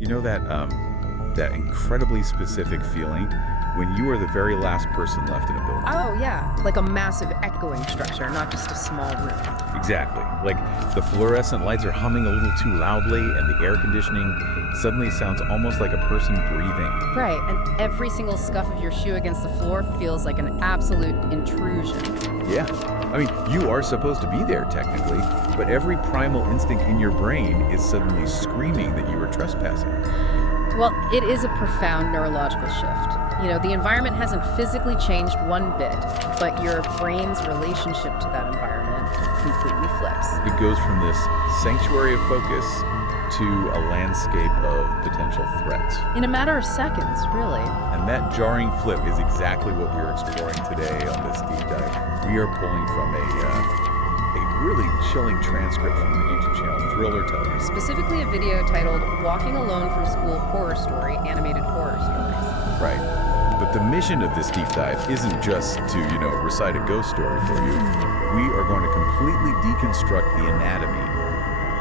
You know that incredibly specific feeling when you are the very last person left in a building? Oh, yeah. Like a massive echoing structure, not just a small room. Exactly. Like the fluorescent lights are humming a little too loudly, and the air conditioning suddenly sounds almost like a person breathing. Right, and every single scuff of your shoe against the floor feels like an absolute intrusion. Yeah. I mean, you are supposed to be there technically, but every primal instinct in your brain is suddenly screaming that you are trespassing. Well, it is a profound neurological shift. You know, the environment hasn't physically changed one bit, but your brain's relationship to that environment completely flips. It goes from this sanctuary of focus to a landscape of potential threats. In a matter of seconds, really. And that jarring flip is exactly what we're exploring today on this deep dive. We are pulling from a really chilling transcript from the YouTube channel Thriller Tellers. Specifically a video titled Walking Alone from School Horror Story, Animated Horror Stories. Right. But the mission of this deep dive isn't just to, recite a ghost story for you. We are going to completely deconstruct the anatomy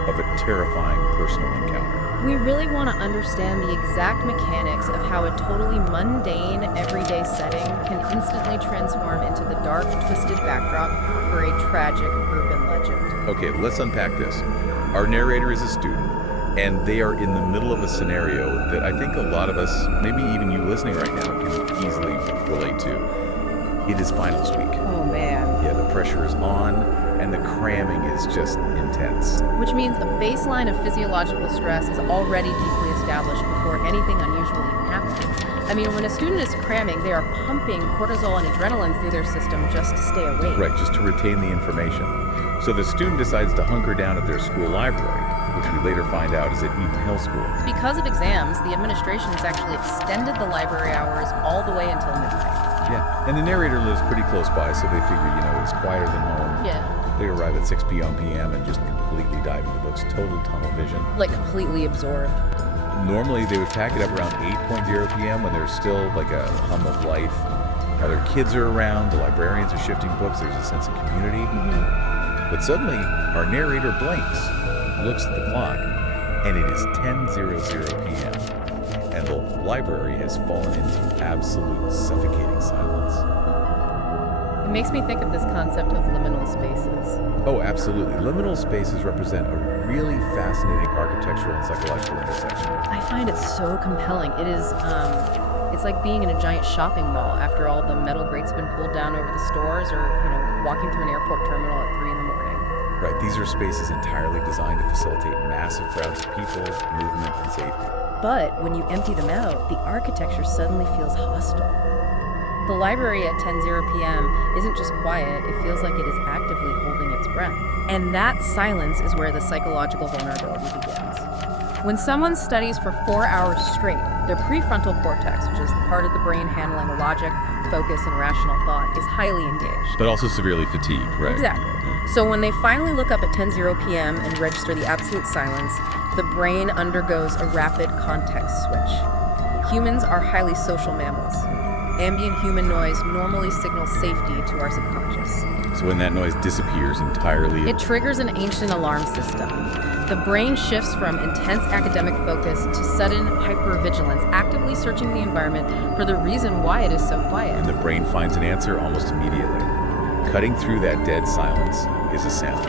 of a terrifying personal encounter. We really want to understand the exact mechanics of how a totally mundane, everyday setting can instantly transform into the dark, twisted backdrop for a tragic urban legend. Okay, let's unpack this. Our narrator is a student, and they are in the middle of a scenario that I think a lot of us, maybe even you listening right now, can easily relate to. It is finals week. Oh, man. Yeah, the pressure is on, and the cramming is just intense. Which means a baseline of physiological stress is already deeply established before anything unusual even happens. I mean, when a student is cramming, they are pumping cortisol and adrenaline through their system just to stay awake. Right, just to retain the information. So the student decides to hunker down at their school library, which we later find out is at Eaton Hill School. Because of exams, the administration has actually extended the library hours all the way until midnight. Yeah, and the narrator lives pretty close by, so they figure, it's quieter than home. Yeah. They arrive at 6 p.m. and just completely dive into books, total tunnel vision. Like completely absorbed. Normally, they would pack it up around 8:00 p.m. when there's still like a hum of life. Other kids are around, the librarians are shifting books, there's a sense of community. But suddenly, our narrator blinks, looks at the clock, and it is 10:00 p.m. And the library has fallen into absolute suffocating silence. It makes me think of this concept of liminal spaces. Oh, absolutely. Liminal spaces represent a really fascinating architectural and psychological intersection. I find it so compelling. It is, it's like being in a giant shopping mall after all the metal grates have been pulled down over the stores, or, walking through an airport terminal at 3 in the morning. Right, these are spaces entirely designed to facilitate massive crowds of people, movement, and safety. But when you empty them out, the architecture suddenly feels hostile. The library at 10:00 p.m. isn't just quiet, it feels like it is actively holding its breath. And that silence is where the psychological vulnerability begins. When someone studies for 4 hours straight, their prefrontal cortex, which is the part of the brain handling logic, focus, and rational thought, is highly engaged. But also severely fatigued, right? Exactly. So when they finally look up at 10:00 p.m. and register the absolute silence, the brain undergoes a rapid context switch. Humans are highly social mammals. Ambient human noise normally signals safety to our subconscious. So when that noise disappears entirely, It triggers an ancient alarm system. The brain shifts from intense academic focus to sudden hypervigilance, actively searching the environment for the reason why it is so quiet. and the brain finds an answer almost immediately. Cutting through that dead silence is a sound.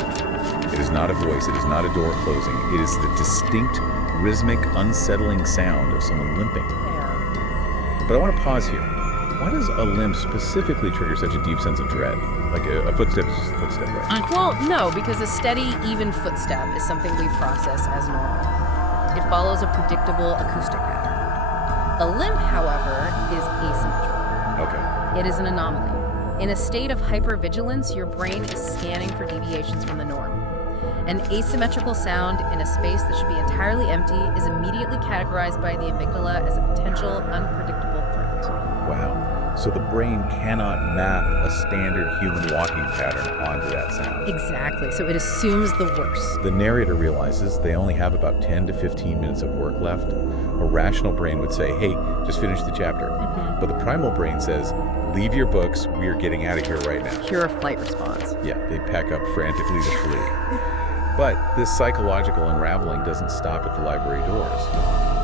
It is not a voice, it is not a door closing. It is the distinct, rhythmic, unsettling sound of someone limping. Yeah. But I want to pause here. Why does a limp specifically trigger such a deep sense of dread? Like a footstep is just a footstep, right? Well, no, because a steady, even footstep is something we process as normal. It follows a predictable acoustic pattern. A limp, however, is asymmetrical. Okay. It is an anomaly. In a state of hypervigilance, your brain is scanning for deviations from the norm. An asymmetrical sound in a space that should be entirely empty is immediately categorized by the amygdala as a potential unpredictable threat. Wow. So the brain cannot map a standard human walking pattern onto that sound. Exactly, so it assumes the worst. The narrator realizes they only have about 10 to 15 minutes of work left. A rational brain would say, hey, just finish the chapter. But the primal brain says, leave your books, we are getting out of here right now. Pure flight response. Yeah, they pack up frantically to flee. But this psychological unraveling doesn't stop at the library doors.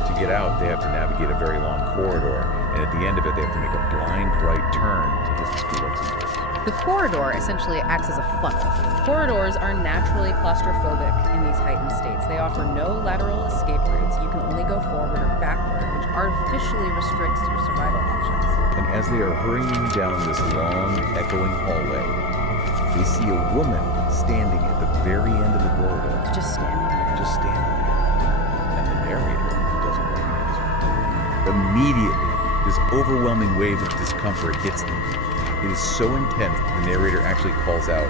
To get out, they have to navigate a very long corridor, and at the end of it, they have to make a blind right turn to hit the school exit doors. The corridor essentially acts as a funnel. Corridors are naturally claustrophobic in these heightened states. They offer no lateral escape routes. You can only go forward or backward, which artificially restricts your survival options. And as they are hurrying down this long, echoing hallway, they see a woman standing at the very end of the corridor. Just standing there. Just standing there. And the narrator doesn't recognize her. Immediately, this overwhelming wave of discomfort hits them. It is so intense, the narrator actually calls out,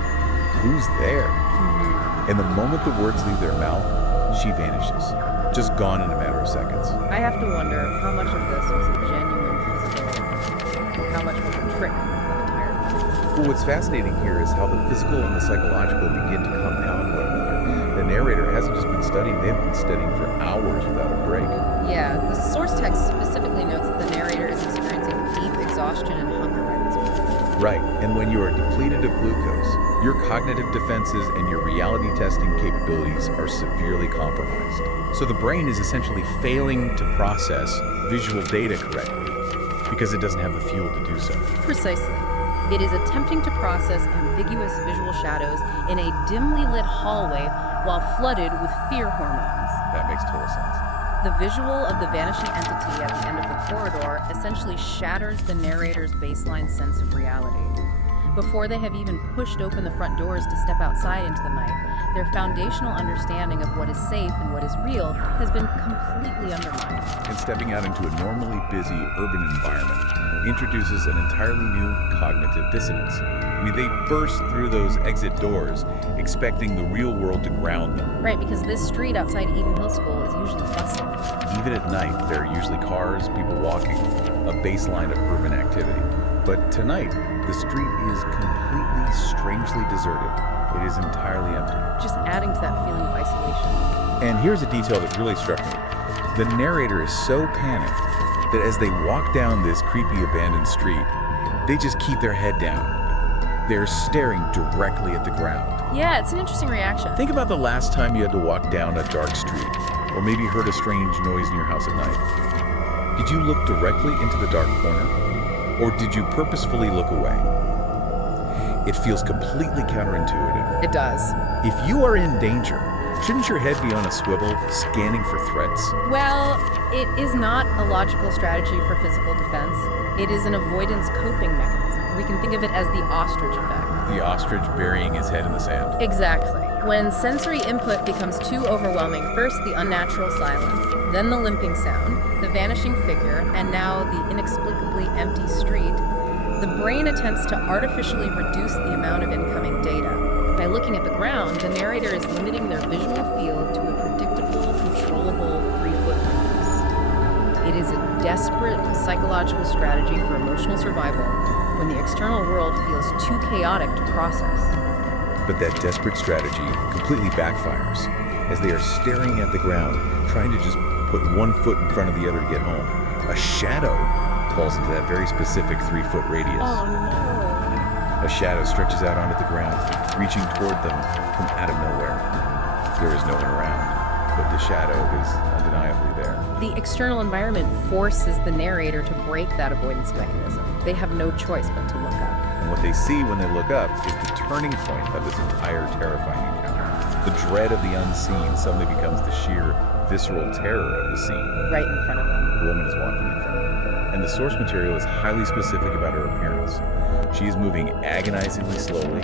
"Who's there?" And the moment the words leave their mouth, she vanishes. Just gone in a matter of seconds. I have to wonder how much of this was a genuine physical and how much was a trick of the entire thing. Well, what's fascinating here is how the physical and the psychological begin to compound one another. The narrator hasn't just been studying, they've been studying for hours without a break. Yeah, the source text specifically notes that the narrator is experiencing deep exhaustion and hunger by this point. Right, and when you are depleted of glucose, your cognitive defenses and your reality testing capabilities are severely compromised. So the brain is essentially failing to process visual data correctly because it doesn't have the fuel to do so. Precisely. It is attempting to process ambiguous visual shadows in a dimly lit hallway while flooded with fear hormones. That makes total sense. The visual of the vanishing entity at the end of the corridor essentially shatters the narrator's baseline sense of reality. Before they have even pushed open the front doors to step outside into the night, their foundational understanding of what is safe and what is real has been completely undermined. And stepping out into a normally busy urban environment introduces an entirely new cognitive dissonance. I mean, they burst through those exit doors expecting the real world to ground them. Right, because this street outside Eden Hill School is usually bustling. Even at night, there are usually cars, people walking, a baseline of urban activity. But tonight, the street is completely, strangely deserted. It is entirely empty. Just adding to that feeling of isolation. And here's a detail that really struck me. The narrator is so panicked that as they walk down this creepy abandoned street, they just keep their head down. They're staring directly at the ground. Yeah, it's an interesting reaction. Think about the last time you had to walk down a dark street, or maybe heard a strange noise in your house at night. Did you look directly into the dark corner, or did you purposefully look away? It feels completely counterintuitive. It does. If you are in danger, shouldn't your head be on a swivel, scanning for threats? Well, it is not a logical strategy for physical defense. It is an avoidance coping mechanism. We can think of it as the ostrich effect. The ostrich burying his head in the sand. Exactly. When sensory input becomes too overwhelming, first the unnatural silence, then the limping sound, the vanishing figure, and now the inexplicably empty street, the brain attempts to artificially reduce the amount of incoming data. By looking at the ground, the narrator is limiting their visual field to a predictable, controllable 3-foot radius. It is a desperate psychological strategy for emotional survival when the external world feels too chaotic to process. But that desperate strategy completely backfires as they are staring at the ground, trying to just put one foot in front of the other to get home. A shadow falls into that very specific 3-foot radius. Oh no. A shadow stretches out onto the ground, reaching toward them from out of nowhere. There is no one around, but the shadow is undeniably there. The external environment forces the narrator to break that avoidance mechanism. They have no choice but to look up. And what they see when they look up is the turning point of this entire terrifying encounter. The dread of the unseen suddenly becomes the sheer, visceral terror of the scene. Right in front of them. The woman is walking in front of them. And the source material is highly specific about her appearance. She is moving agonizingly slowly.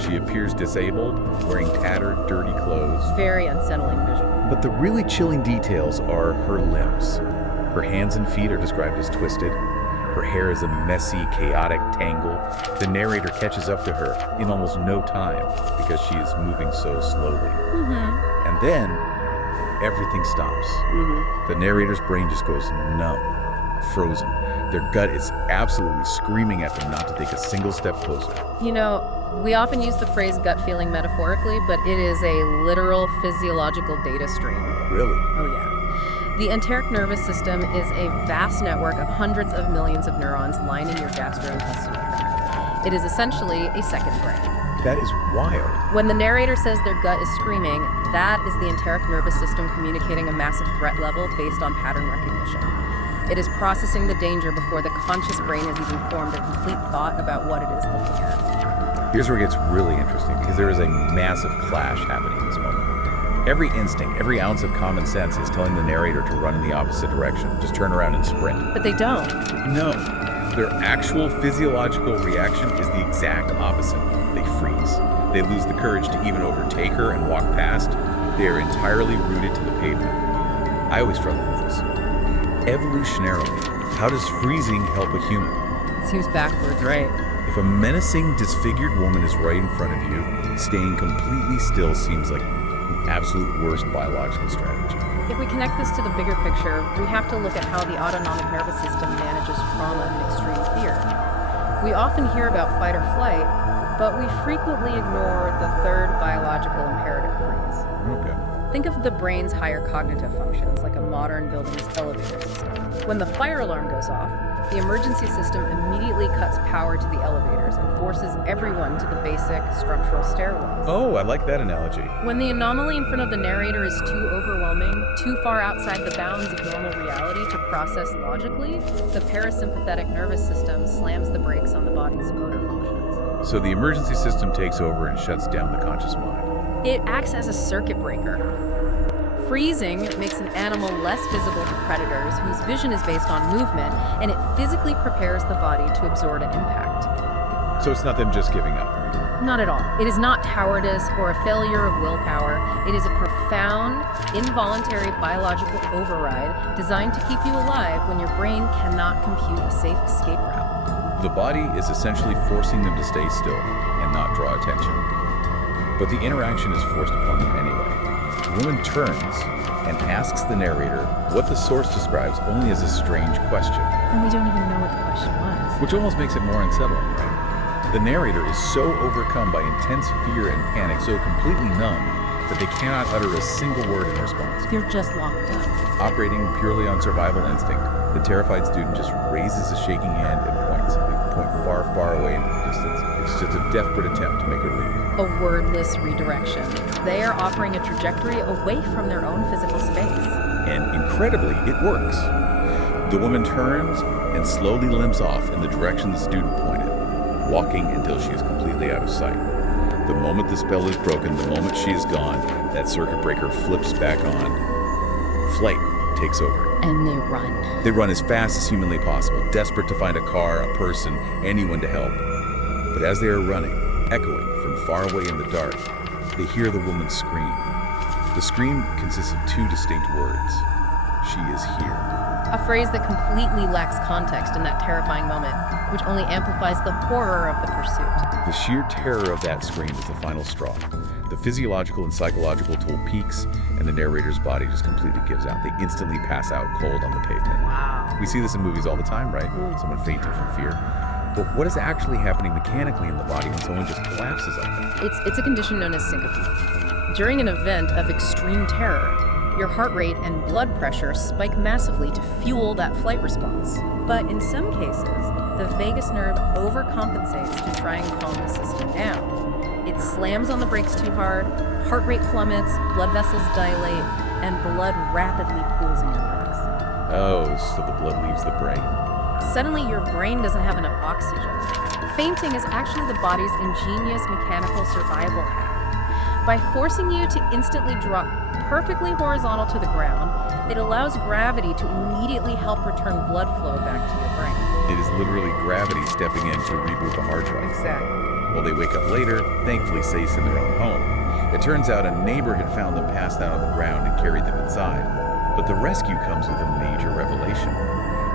She appears disabled, wearing tattered, dirty clothes. Very unsettling visual. But the really chilling details are her limbs. Her hands and feet are described as twisted. Her hair is a messy, chaotic tangle. The narrator catches up to her in almost no time because she is moving so slowly. And then, everything stops. The narrator's brain just goes numb, frozen. Their gut is absolutely screaming at them not to take a single step closer. You know, we often use the phrase gut feeling metaphorically, but it is a literal physiological data stream. Really? Oh yeah. The enteric nervous system is a vast network of hundreds of millions of neurons lining your gastrointestinal tract. It is essentially a second brain. That is wild. When the narrator says their gut is screaming, that is the enteric nervous system communicating a massive threat level based on pattern recognition. It is processing the danger before the conscious brain has even formed a complete thought about what it is looking at. Here's where it gets really interesting, because there is a massive clash happening in this moment. Every instinct, every ounce of common sense is telling the narrator to run in the opposite direction, just turn around and sprint. But they don't. No. Their actual physiological reaction is the exact opposite. They freeze. They lose the courage to even overtake her and walk past. They are entirely rooted to the pavement. I always struggle with this. Evolutionarily, how does freezing help a human? It seems backwards, right? If a menacing, disfigured woman is right in front of you, staying completely still seems like the absolute worst biological strategy. If we connect this to the bigger picture, we have to look at how the autonomic nervous system manages trauma and extreme fear. We often hear about fight or flight, but we frequently ignore the third biological imperative freeze. Okay. Think of the brain's higher cognitive functions, like a modern building's elevator system. When the fire alarm goes off, the emergency system immediately cuts power to the elevators and forces everyone to the basic structural stairwells. Oh, I like that analogy. When the anomaly in front of the narrator is too overwhelming, too far outside the bounds of normal reality to process logically, the parasympathetic nervous system slams the brakes on the body's motor functions. So the emergency system takes over and shuts down the conscious mind. It acts as a circuit breaker. Freezing makes an animal less visible to predators whose vision is based on movement, and it physically prepares the body to absorb an impact. So it's not them just giving up. Not at all. It is not cowardice or a failure of willpower. It is a profound, involuntary biological override designed to keep you alive when your brain cannot compute a safe escape route. The body is essentially forcing them to stay still and not draw attention. But the interaction is forced upon them anyway. The woman turns and asks the narrator what the source describes only as a strange question. And we don't even know what the question was. Which almost makes it more unsettling, right? The narrator is so overcome by intense fear and panic, so completely numb, that they cannot utter a single word in response. They're just locked up. Operating purely on survival instinct, the terrified student just raises a shaking hand and points. They point far, far away into the distance. It's just a desperate attempt to make her leave. A wordless redirection. They are offering a trajectory away from their own physical space. And incredibly, it works. The woman turns and slowly limps off in the direction the student pointed, walking until she is completely out of sight. The moment the spell is broken, the moment she is gone, that circuit breaker flips back on. Flight takes over. And they run. They run as fast as humanly possible, desperate to find a car, a person, anyone to help. But as they are running, echoing from far away in the dark, they hear the woman scream. The scream consists of two distinct words. She is here. A phrase that completely lacks context in that terrifying moment, which only amplifies the horror of the pursuit. The sheer terror of that scream is the final straw. The physiological and psychological toll peaks, and the narrator's body just completely gives out. They instantly pass out cold on the pavement. Wow. We see this in movies all the time, right? Someone fainting from fear. But what is actually happening mechanically in the body when someone just collapses like that? It's a condition known as syncope. During an event of extreme terror, your heart rate and blood pressure spike massively to fuel that flight response. But in some cases, the vagus nerve overcompensates to try and calm the system down. It slams on the brakes too hard, heart rate plummets, blood vessels dilate, and blood rapidly pools in your legs. Oh, so the blood leaves the brain. Suddenly, your brain doesn't have enough oxygen. Fainting is actually the body's ingenious mechanical survival hack. By forcing you to instantly drop perfectly horizontal to the ground, it allows gravity to immediately help return blood flow back to your brain. It is literally gravity stepping in to reboot the hard drive. Exactly. Well, they wake up later, thankfully safe in their own home. It turns out a neighbor had found them passed out on the ground and carried them inside. But the rescue comes with a major revelation.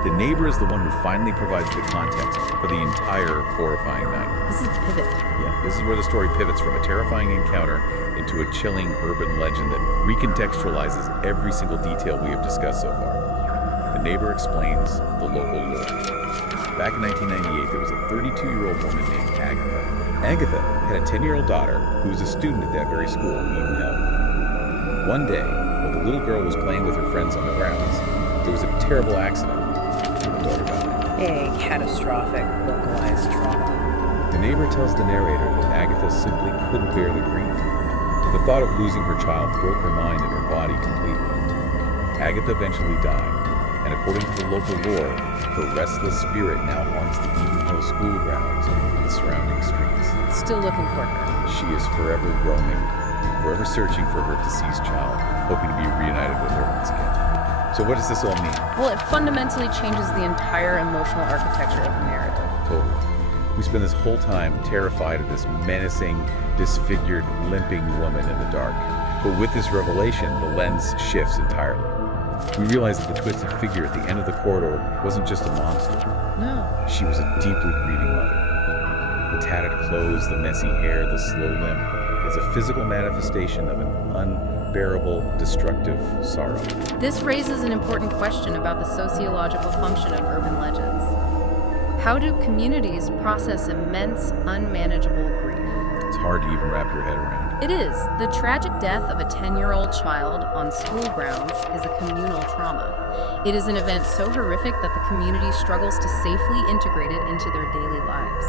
The neighbor is the one who finally provides the context for the entire horrifying night. This is the pivot. Yeah, this is where the story pivots from a terrifying encounter into a chilling urban legend that recontextualizes every single detail we have discussed so far. The neighbor explains the local lore. Back in 1998, there was a 32-year-old woman named Agatha. Agatha had a 10-year-old daughter who was a student at that very school, Eden Hill. One day, while the little girl was playing with her friends on the grounds, there was a terrible accident. The daughter died. A catastrophic localized trauma. The neighbor tells the narrator that Agatha simply couldn't bear the grief. The thought of losing her child broke her mind and her body completely. Agatha eventually died, and according to the local lore, her restless spirit now haunts the Eden Hill school grounds and the surrounding streets. Still looking for her. She is forever roaming, forever searching for her deceased child, hoping to be reunited with her once again. So what does this all mean? Well, it fundamentally changes the entire emotional architecture of the narrative. Totally. We spend this whole time terrified of this menacing, disfigured, limping woman in the dark. But with this revelation, the lens shifts entirely. We realize that the twisted figure at the end of the corridor wasn't just a monster. No. She was a deeply grieving mother. The tattered clothes, the messy hair, the slow limp is a physical manifestation of an unbearable, destructive sorrow. This raises an important question about the sociological function of urban legends. How do communities process immense, unmanageable grief? It's hard to even wrap your head around. It is. The tragic death of a 10-year-old child on school grounds is a communal trauma. It is an event so horrific that the community struggles to safely integrate it into their daily lives.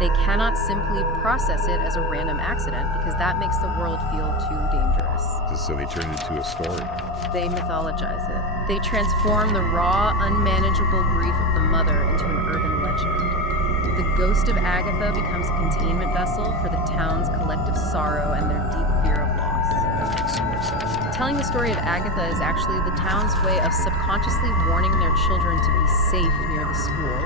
They cannot simply process it as a random accident because that makes the world feel too dangerous. So they turned it into a story. They mythologize it. They transform the raw, unmanageable grief of the mother into an urban legend. The ghost of Agatha becomes a containment vessel for the town's collective sorrow and their deep fear of loss. That makes so much sense. Telling the story of Agatha is actually the town's way of subconsciously warning their children to be safe near the school,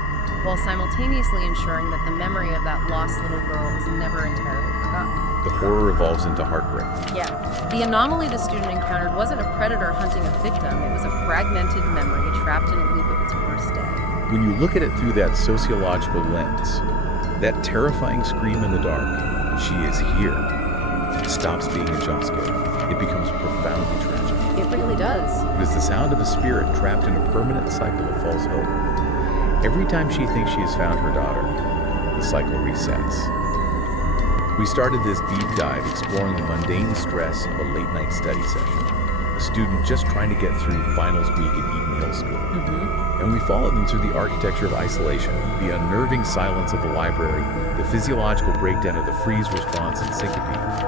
while simultaneously ensuring that the memory of that lost little girl is never entirely forgotten. The horror evolves into heartbreak. Yeah. The anomaly the student encountered wasn't a predator hunting a victim, it was a fragmented memory trapped in a loop of its worst day. When you look at it through that sociological lens, that terrifying scream in the dark, "She is here," stops being a jump scare. It becomes profoundly tragic. It really does. It is the sound of a spirit trapped in a permanent cycle of false hope. Every time she thinks she has found her daughter, the cycle resets. We started this deep dive exploring the mundane stress of a late-night study session. A student just trying to get through finals week at Eden Hill School. And we followed them through the architecture of isolation, the unnerving silence of the library, the physiological breakdown of the freeze response and syncope,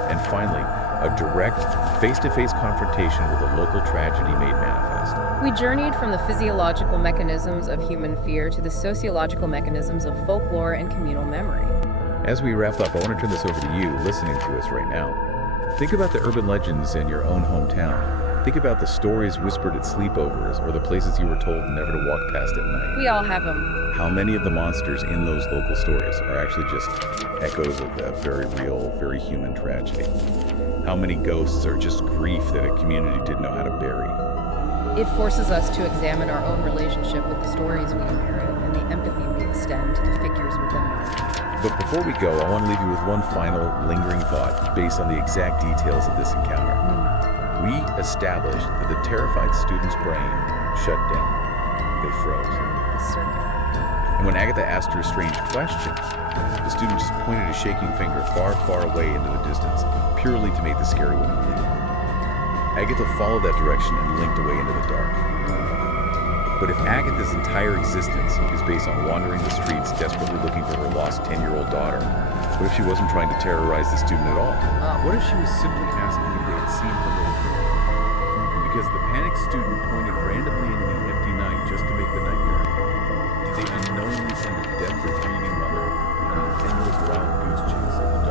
and finally, a direct, face-to-face confrontation with a local tragedy made manifest. We journeyed from the physiological mechanisms of human fear to the sociological mechanisms of folklore and communal memory. As we wrap up, I want to turn this over to you, listening to us right now. Think about the urban legends in your own hometown. Think about the stories whispered at sleepovers or the places you were told never to walk past at night. We all have them. How many of the monsters in those local stories are actually just echoes of that very real, very human tragedy? How many ghosts are just grief that a community didn't know how to bury? It forces us to examine our own relationship with the stories we inherit and the empathy we extend to the figures within them. But before we go, I want to leave you with one final lingering thought based on the exact details of this encounter. We established that the terrified student's brain shut down. They froze. The circuit. And when Agatha asked her a strange question, the student just pointed a shaking finger far, far away into the distance, purely to make the scary woman leave. Agatha followed that direction and linked away into the dark. But if Agatha's entire existence is based on wandering the streets desperately looking for her lost 10-year-old daughter, what if she wasn't trying to terrorize the student at all? What if she was simply asking if they had seen her little girl? And because the panicked student pointed randomly into the empty night just to make the nightmare end, did they unknowingly send a death or grieving mother on a tenuous wild goose chase in the dark?